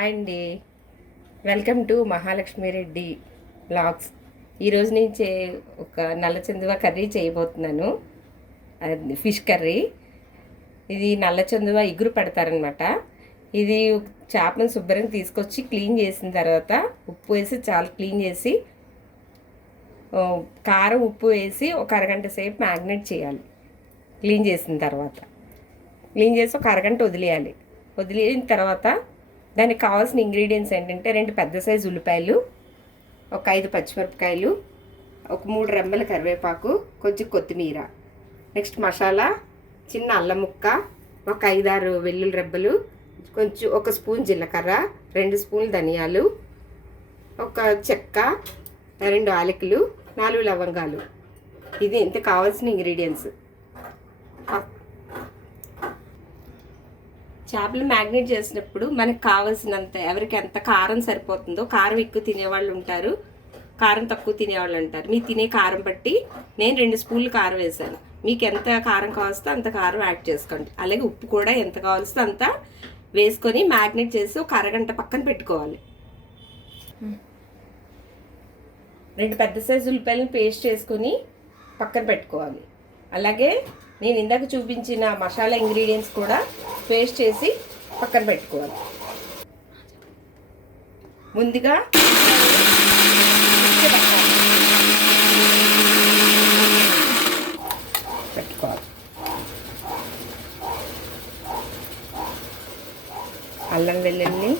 Hi అండి, welcome to Mahalakshmi Reddy vlogs. ఈరోజు నుంచి ఒక నల్ల చందువ కర్రీ చేయబోతున్నాను. Fish curry. ఇది నల్ల చందువ ఇగురు పెడతారనమాట. ఇది చేపను శుభ్రంగా తీసుకొచ్చి క్లీన్ చేసిన తర్వాత ఉప్పు వేసి చాలా క్లీన్ చేసి కారం ఉప్పు వేసి ఒక అరగంట సేపు మ్యాగ్నేట్ చేయాలి. క్లీన్ చేసిన తర్వాత క్లీన్ చేసి ఒక అరగంట వదిలేయాలి. వదిలేసిన తర్వాత దానికి కావాల్సిన ఇంగ్రీడియంట్స్ ఏంటంటే 2 పెద్ద సైజు ఉల్లిపాయలు, ఒక 5 పచ్చిమిరపకాయలు, ఒక 3 రెమ్మల కరివేపాకు, కొంచెం కొత్తిమీర, నెక్స్ట్ మసాలా, చిన్న అల్లం ముక్క, ఒక 5-6 వెల్లుల్లి రెబ్బలు, కొంచెం 1 స్పూన్ జీలకర్ర, 2 స్పూన్లు ధనియాలు, ఒక చెక్క, 2 యాలకులు, 4 లవంగాలు. ఇది ఇంత కావాల్సిన ఇంగ్రీడియంట్స్. చేపలు మ్యాగ్నేట్ చేసినప్పుడు మనకు కావాల్సినంత, ఎవరికి ఎంత కారం సరిపోతుందో, కారం ఎక్కువ తినేవాళ్ళు ఉంటారు, కారం తక్కువ తినేవాళ్ళు ఉంటారు. మీ తినే కారం బట్టి నేను 2 స్పూన్లు కారం వేసాను. మీకు ఎంత కారం కావస్తే అంత కారం యాడ్ చేసుకోండి. అలాగే ఉప్పు కూడా ఎంత కావాల్స్తే అంత వేసుకొని మ్యాగ్నేట్ చేసి ఒక అరగంట పక్కన పెట్టుకోవాలి. 2 పెద్ద సైజు ఉల్లిపాయలను పేస్ట్ చేసుకొని పక్కన పెట్టుకోవాలి. అలాగే నేను ఇందాక చూపించిన మసాలా ఇంగ్రీడియంట్స్ కూడా పేస్ట్ చేసి పక్కన పెట్టుకోవాలి. ముందుగా పెట్టుకోవాలి. అల్లం వెల్లుల్లి,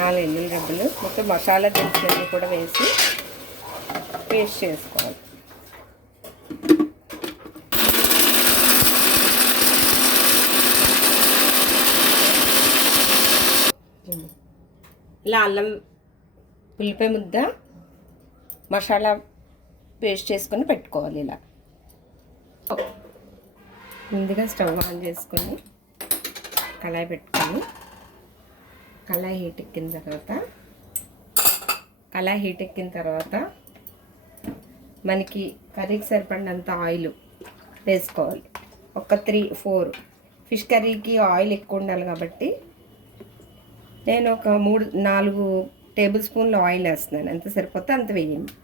4 వెల్లుల్లి రెబ్బలు, మొత్తం మసాలా దినుసులన్నీ కూడా వేసి పేస్ట్ చేసుకోవాలి. ఇలా అల్లం ఉల్లిపాయ ముద్ద మసాలా పేస్ట్ చేసుకొని పెట్టుకోవాలి. ఇలా ముందుగా స్టవ్ ఆన్ చేసుకొని కళాయి పెట్టుకొని కళాయి హీట్ ఎక్కిన తర్వాత మనకి కర్రీకి సరిపడినంత ఆయిల్ వేసుకోవాలి. ఒక 3-4 ఫిష్ కర్రీకి ఆయిల్ ఎక్కువ ఉండాలి కాబట్టి నేను ఒక 3-4 టేబుల్ స్పూన్లు ఆయిల్ వేస్తున్నాను. ఎంత సరిపోతే అంత వేయండి.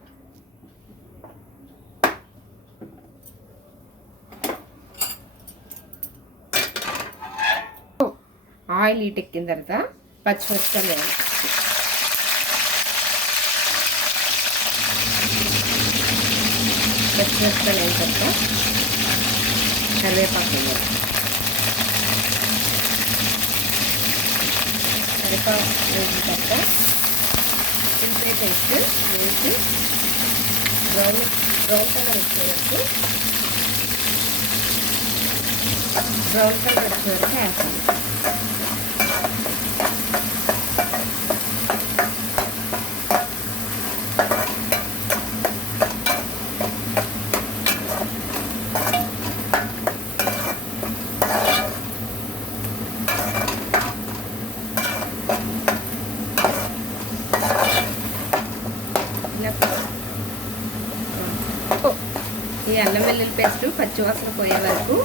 ఆయిల్ హీట్ ఎక్కిన తర్వాత పచ్చిమిరపకాయలు వేయాలి. పచ్చిమిరపకాయలు అయిన తర్వాత కరివేపాకు వేయాలి. కరివేపాకు వేసిన తర్వాత ఉల్లిపాయ పేస్ట్ వేసి బ్రౌన్ కలర్ వచ్చేవరకు వేస్తాను. ఈ అల్లం వెల్లుల్లి పేస్ట్ పచ్చివాసన పోయే వరకు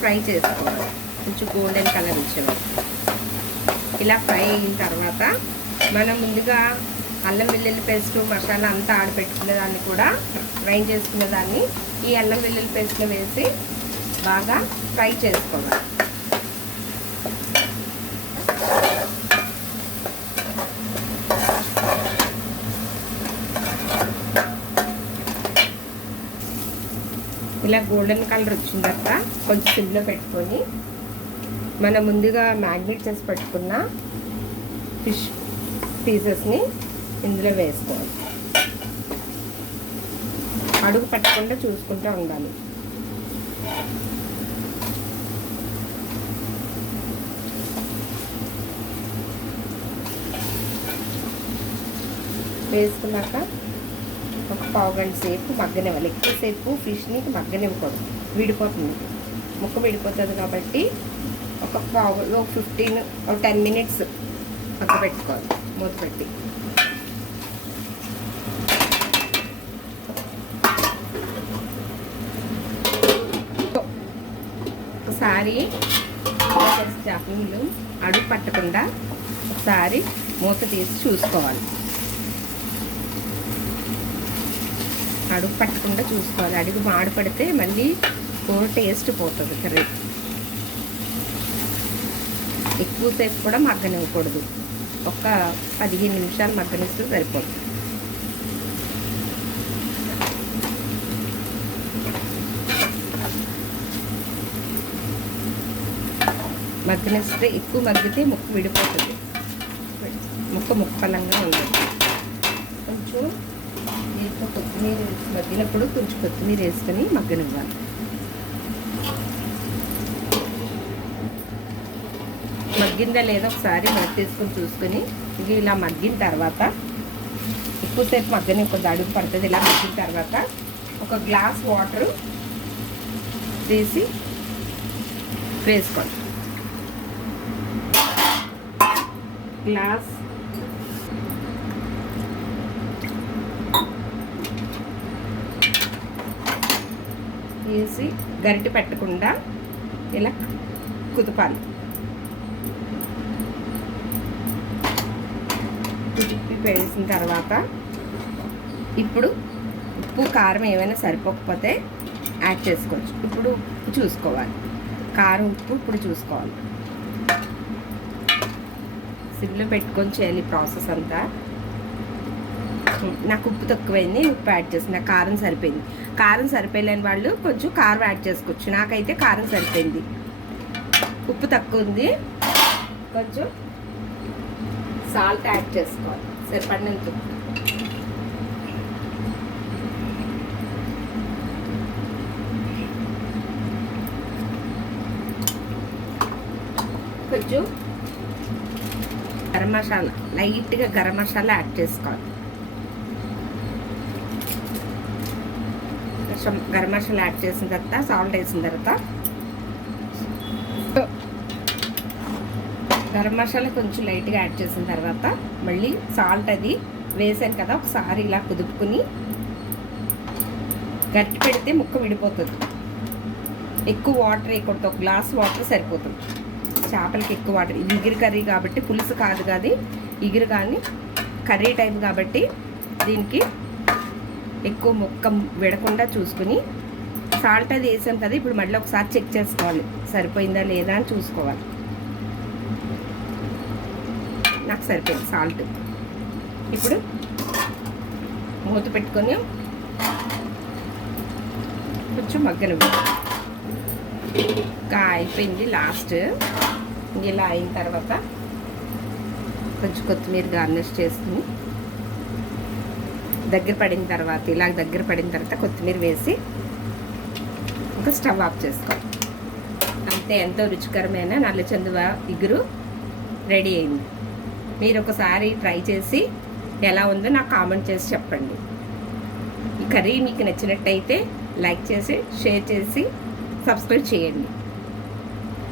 ఫ్రై చేసుకోవాలి. కొంచెం గోల్డెన్ కలర్ వచ్చే వరకు. ఇలా ఫ్రై అయిన తర్వాత మనం ముందుగా అల్లం వెల్లుల్లి పేస్ట్ మసాలా అంతా ఆడపెట్టుకునే దాన్ని కూడా గ్రైండ్ చేసుకునే దాన్ని ఈ అల్లం వెల్లుల్లి పేస్ట్లో వేసి బాగా ఫ్రై చేసుకోవాలి. ఇలా గోల్డెన్ కలర్ వచ్చిన తర్వాత కొంచెం సిమ్లో పెట్టుకొని మనం ముందుగా మ్యాగ్నేట్ చేసి పెట్టుకున్న ఫిష్ పీసెస్ని ఇందులో వేసుకోవాలి. అడుగు పట్టకుండా చూసుకుంటూ ఉండాలి. వేసుకున్నాక ఒక 1/2 గంట సేపు మగ్గనివ్వాలి. ఎక్కువసేపు ఫిష్ని మగ్గనివ్వకూడదు, విడిపోతుంది, ముక్క విడిపోతుంది. కాబట్టి ఒక 10 మినిట్స్ మగ్గ పెట్టుకోవాలి మూత పెట్టి. ఒకసారి చేపలు అడుగు పట్టకుండా ఒకసారి మూత తీసి చూసుకోవాలి. అడుగు పట్టకుండా చూసుకోవాలి. అడుగు మాడి పడితే మళ్ళీ కూర టేస్ట్ పోతుంది కర్రీ. ఎక్కువసేపు కూడా మగ్గనివ్వకూడదు. ఒక 15 నిమిషాలు మగ్గనిస్తే సరిపోతుంది. మగ్గనిస్తే ఎక్కువ మగ్గితే ముక్క విడిపోతుంది. ముక్కలంగా ఉండదు. కొంచెం దీంట్లో కొత్తిమీర మగ్గినప్పుడు కొంచెం కొత్తిమీర వేసుకొని మగ్గనివ్వాలి. మగ్గిందా లేదా ఒకసారి మూత తీసుకొని చూసుకొని ఇది ఇలా మగ్గిన తర్వాత ఎక్కువసేపు మగ్గని కొద్ది అడుగు పడుతుంది. ఇలా మగ్గిన తర్వాత ఒక గ్లాస్ వాటర్ తీసి వేసుకోండి. గ్లాస్ వేసి గరిటె పెట్టకుండా ఇలా కుదపాలి. కుదిపి వేసిన తర్వాత ఇప్పుడు ఉప్పు కారం ఏమైనా సరిపోకపోతే యాడ్ చేసుకోవచ్చు. ఇప్పుడు ఉప్పు చూసుకోవాలి. కారం ఉప్పు ఇప్పుడు చూసుకోవాలి. సిమ్లో పెట్టుకొని చేయాలి ప్రాసెస్ అంతా. నాకు ఉప్పు తక్కువైంది, ఉప్పు యాడ్ చేసి నాకు కారం సరిపోయింది. కారం సరిపోలేని వాళ్ళు కొంచెం కారం యాడ్ చేసుకోవచ్చు. నాకైతే కారం సరిపోయింది. ఉప్పు తక్కువ ఉంది, కొంచెం సాల్ట్ యాడ్ చేసుకోవాలి సరిపడినంత. కొంచెం గరం మసాలా, లైట్గా గరం మసాలా యాడ్ చేసుకోవాలి. గరం మసాలా యాడ్ చేసిన తర్వాత సాల్ట్ వేసిన తర్వాత గరం మసాలా కొంచెం లైట్గా యాడ్ చేసిన తర్వాత మళ్ళీ సాల్ట్ అది వేసాను కదా, ఒకసారి ఇలా కుదుపుకుని గట్టి పెడితే ముక్క విడిపోతుంది. ఎక్కువ వాటర్ వేయకూడదు, ఒక గ్లాస్ వాటర్ సరిపోతుంది. చేపలకి ఎక్కువ వాటర్, ఇది ఇగురు కర్రీ కాబట్టి పులుసు కాదు కాదు ఇగురు, కానీ కర్రీ టైం కాబట్టి దీనికి ఎక్కువ ముక్క విడకుండా చూసుకుని సాల్ట్ అది వేసాం కదా, ఇప్పుడు మళ్ళీ ఒకసారి చెక్ చేసుకోవాలి సరిపోయిందా లేదా అని చూసుకోవాలి. నాకు సరిపోయింది సాల్ట్. ఇప్పుడు మూత పెట్టుకొని కొంచెం మగ్గనివ్వు. ఇంకా అయిపోయింది లాస్ట్. ఇలా అయిన తర్వాత కొంచెం కొత్తిమీర గార్నిష్ చేసుకుని దగ్గర పడిన తర్వాత ఇలా దగ్గర పడిన తర్వాత కొత్తిమీర వేసి ఇంకా స్టవ్ ఆఫ్ చేసుకోవాలి. అంతే, ఎంతో రుచికరమైన నల్ల చందువ ఇగురు రెడీ అయింది. మీరు ఒకసారి ట్రై చేసి ఎలా ఉందో నాకు కామెంట్ చేసి చెప్పండి. ఈ కర్రీ మీకు నచ్చినట్టయితే లైక్ చేసి షేర్ చేసి సబ్స్క్రైబ్ చేయండి.